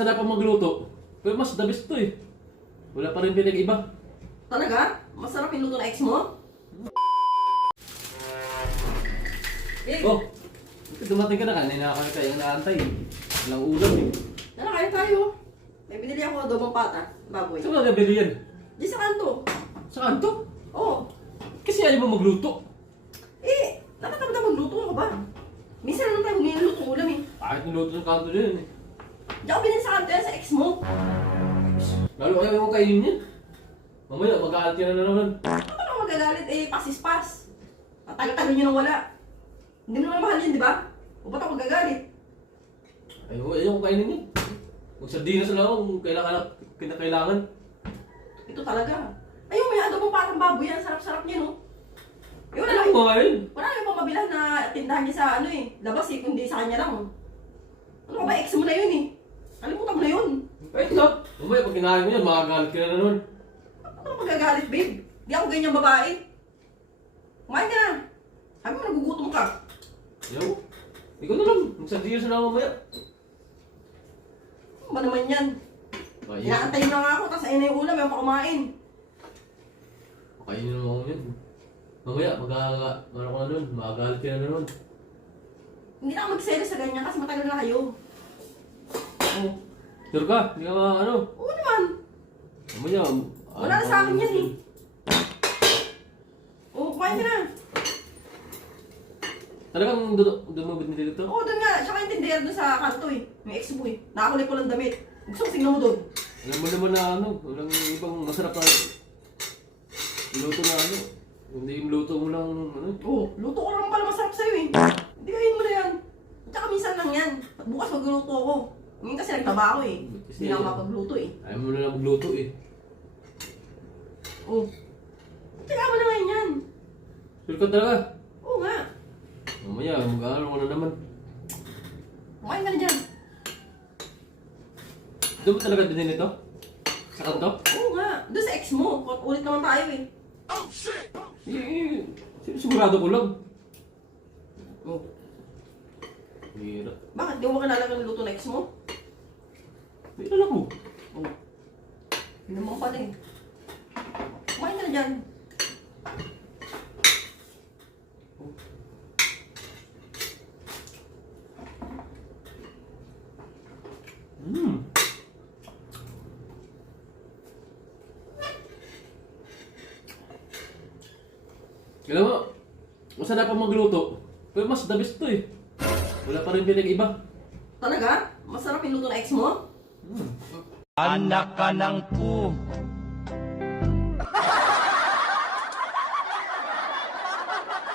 masarap ang magluto. Pero mas the best to eh. Wala pa rin pinag-iba. Talaga? Masarap yung luto ng ex mo? Eh, Oh, dumating ka na kanina ka kayong naantay eh. Walang ulam eh. tara kain tayo. May binili ako adobong pata, baboy. Saan ka nabili yan? Di sa kanto. Saan to? Oo. Kasi ayaw mo magluto. Eh, natatamad na magluto ako ba? Minsan lang tayo humingi ng luto ulam eh. Kahit niluto ng kanto dyan eh. Di ako binili sa kanto yan sa ex mo. Lalo ayaw mo kainin yan. Mamaya mag-aalat ka na naman. Ano ka magagalit eh, pasis-pas. Tagal-tagal nyo nang wala. Hindi mo naman mahal yun, di ba? O ba't ako magagalit? Ayaw ko kainin yan. Kung sardinas na lang, kung kinakailangan. Ito talaga. Ayun, may adobong patang baboy yan. Sarap-sarap niya, no? Eh, wala Ano lang. ko ngayon? Wala lang pang mabilang na tindahan niya sa ano eh. Labas eh, kundi sa kanya lang. Ano ka ba, ex mo na yun eh. Kalimutan mo na yun. Wait lang. Mamaya pag kinain mo yan, makagalit ka na naman. Ano ka magagalit, babe? Di ako ganyang babae. Kumain ka na. Sabi mo, nagugutom ka. Ayaw. Ikaw na lang. Magsardinas na lang mamaya. Ano ba naman yan? Inaantay mo na nga ako, tapos ayun na yung ulam, ayaw pa kumain. Kainin naman ako yan. Mamaya, ano ko na nun, makagalit ka na naman. Hindi na ako magselos sa ganyan kasi matagal na kayo. Oh, sure ka? Hindi ka ano? Oo naman. Mamaya, Wala na sa akin yan eh. Oo, kumain ka na. Talagang doon mo binili dito? Oo, doon nga. Siya ka yung tindera doon sa kanto eh. Yung ex mo eh. Nakakulay ko lang damit. Gusto ko tingnan mo doon. Alam mo naman na ano, walang ibang masarap na luto na ano. Hindi yung luto mo lang ano. Oo, luto ko lang pala masarap sa'yo eh. Hindi kain mo na yan. At saka minsan lang yan. Bukas magluluto ako. Ngayon kasi nagtaba ako eh. Hindi na ako makapagluto eh. Ayaw mo na lang magluto eh. Oo. Tsaka mo na ngayon yan. Sure ka talaga? Oo nga. Mamaya, mag-aaral ko na naman. Kumain ka na dyan. Doon mo talaga binili ito? Sa kanto? Oo nga. Doon sa ex mo. Ulit naman tayo eh. Sigurado ko lang. Oh. Hirap. Bakit? Di mo makilala ng luto ng ex mo? May alam mo. Oo. Hindi naman pala eh. Kumain ka na dyan. Alam mo, masarap ang magluto. Pero mas the best to eh. Wala pa rin pinag-iba. Talaga? Masarap yung luto ng ex mo? Anak ka ng pu.